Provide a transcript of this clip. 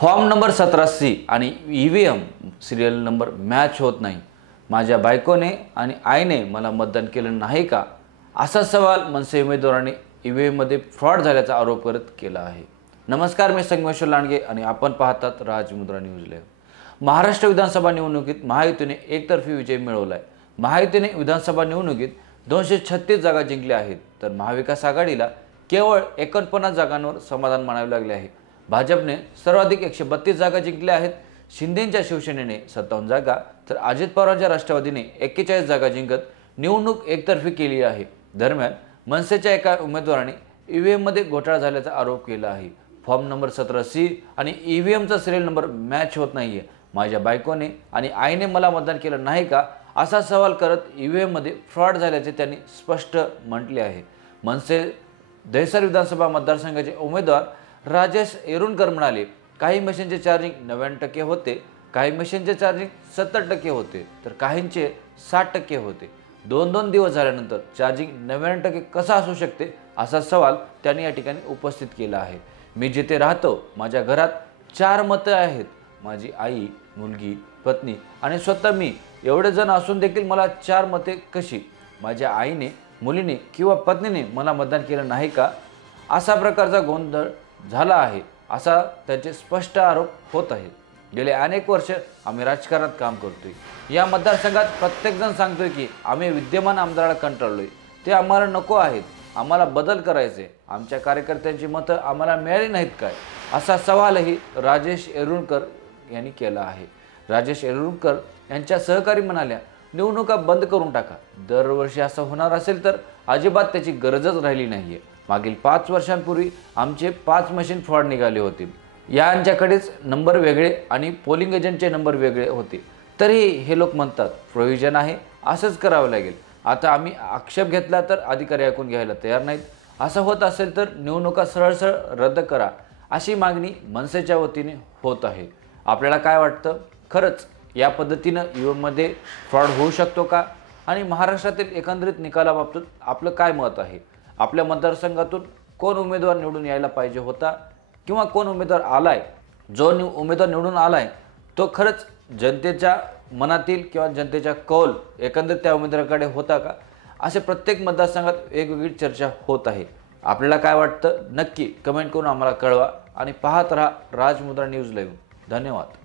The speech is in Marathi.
फॉर्म नंबर 17C आणि EVM सिरियल नंबर मॅच होत नाही। माझ्या बायकोने आणि आईने मला मतदान केलं नाही का, असा सवाल मनसे उमेदवारांनी EVM मध्ये फ्रॉड झाल्याचा आरोप करत केला आहे। नमस्कार, मी संगमेश्वर लांडगे आणि आपण पाहतात राजमुद्रा न्यूज लाईव्ह। महाराष्ट्र विधानसभा निवडणुकीत महायुतीने एकतर्फी विजय मिळवलाय। महायुतीने विधानसभा निवडणुकीत 236 जागा जिंकल्या आहेत, तर महाविकास आघाडीला केवळ 49 जागांवर समाधान मानावे लागले आहे। भाजपने सर्वाधिक 132 जागा जिंकल्या आहेत। शिंदेंच्या शिवसेनेने 57 जागा, तर अजित पवारांच्या राष्ट्रवादीने 41 जागा जिंकत निवडणूक एकतर्फी केली आहे। दरम्यान मनसेच्या एका उमेदवाराने EVM मध्ये घोटाळा झाल्याचा आरोप केला आहे। फॉर्म नंबर 17C आणि EVMचा सिरियल नंबर मॅच होत नाहीये। माझ्या बायकोने आणि आईने मला मतदान केलं नाही का, असा सवाल करत EVM मध्ये फ्रॉड झाल्याचे त्यांनी स्पष्ट म्हटले आहे। मनसे दहिसर विधानसभा मतदारसंघाचे उमेदवार राजेश एरुणकर म्हणाले, काही मशीनचे चार्जिंग 99% होते, काही मशीनचे चार्जिंग 70% होते, तर काहींचे 60% होते। 2-2 दिवस झाल्यानंतर चार्जिंग 99% कसा असू शकते, असा सवाल त्यांनी या ठिकाणी उपस्थित केला आहे। मी जिथे राहतो माझ्या घरात 4 मतं आहेत। माझी आई, मुलगी, पत्नी आणि स्वतः मी एवढे जण असून देखील मला 4 मते कशी? माझ्या आईने, मुलीने किंवा पत्नीने मला मतदान केलं नाही का, असा प्रकारचा गोंधळ झाला आहे, असा त्यांचे स्पष्ट आरोप होत आहे। गेले अनेक वर्ष आम्ही राजकारणात काम करतोय। या मतदारसंघात प्रत्येकजण सांगतोय की आम्ही विद्यमान आमदाराला कंटाळलोय, ते आम्हाला नको आहेत, आम्हाला बदल करायचे, आमच्या कार्यकर्त्यांची मतं आम्हाला मिळाली नाहीत काय, असा सवालही राजेश एरुणकर यांनी केला आहे। राजेश एरुणकर यांच्या सहकारी म्हणाल्या, निवडणुका बंद करून टाका। दरवर्षी असं होणार असेल तर अजिबात त्याची गरजच राहिली नाहीये। मागील 5 वर्षांपूर्वी आमचे 5 मशीन फ्रॉड निघाले होते। यांच्याकडेच नंबर वेगळे आणि पोलिंग एजंटचे नंबर वेगळे होते, तरी हे लोक म्हणतात प्रोव्हिजन आहे, असंच करावं लागेल। आता आम्ही आक्षेप घेतला तर अधिकारी ऐकून घ्यायला तयार नाहीत। असं होत असेल तर निवडणुका सरळ रद्द करा, अशी मागणी मनसेच्या वतीने होत आहे। आपल्याला काय वाटतं, खरंच या पद्धतीनं EVM मध्ये फ्रॉड होऊ शकतो का? आणि महाराष्ट्रातील एकंदरीत निकालाबाबतीत आपलं काय मत आहे? आपल्या मतदारसंघातून कोण उमेदवार निवडून यायला पाहिजे होता, किंवा कोण उमेदवार आलाय? जो उमेदवार निवडून आलाय तो खरंच जनतेच्या मनातील किंवा जनतेच्या कौल एकंदरीत त्या उमेदवाराकडे होता का? असे प्रत्येक मतदारसंघात वेगवेगळी चर्चा होत आहे। आपल्याला काय वाटतं, नक्की कमेंट करून आम्हाला कळवा आणि पाहत राहा राजमुद्रा न्यूज लाईव्ह। धन्यवाद।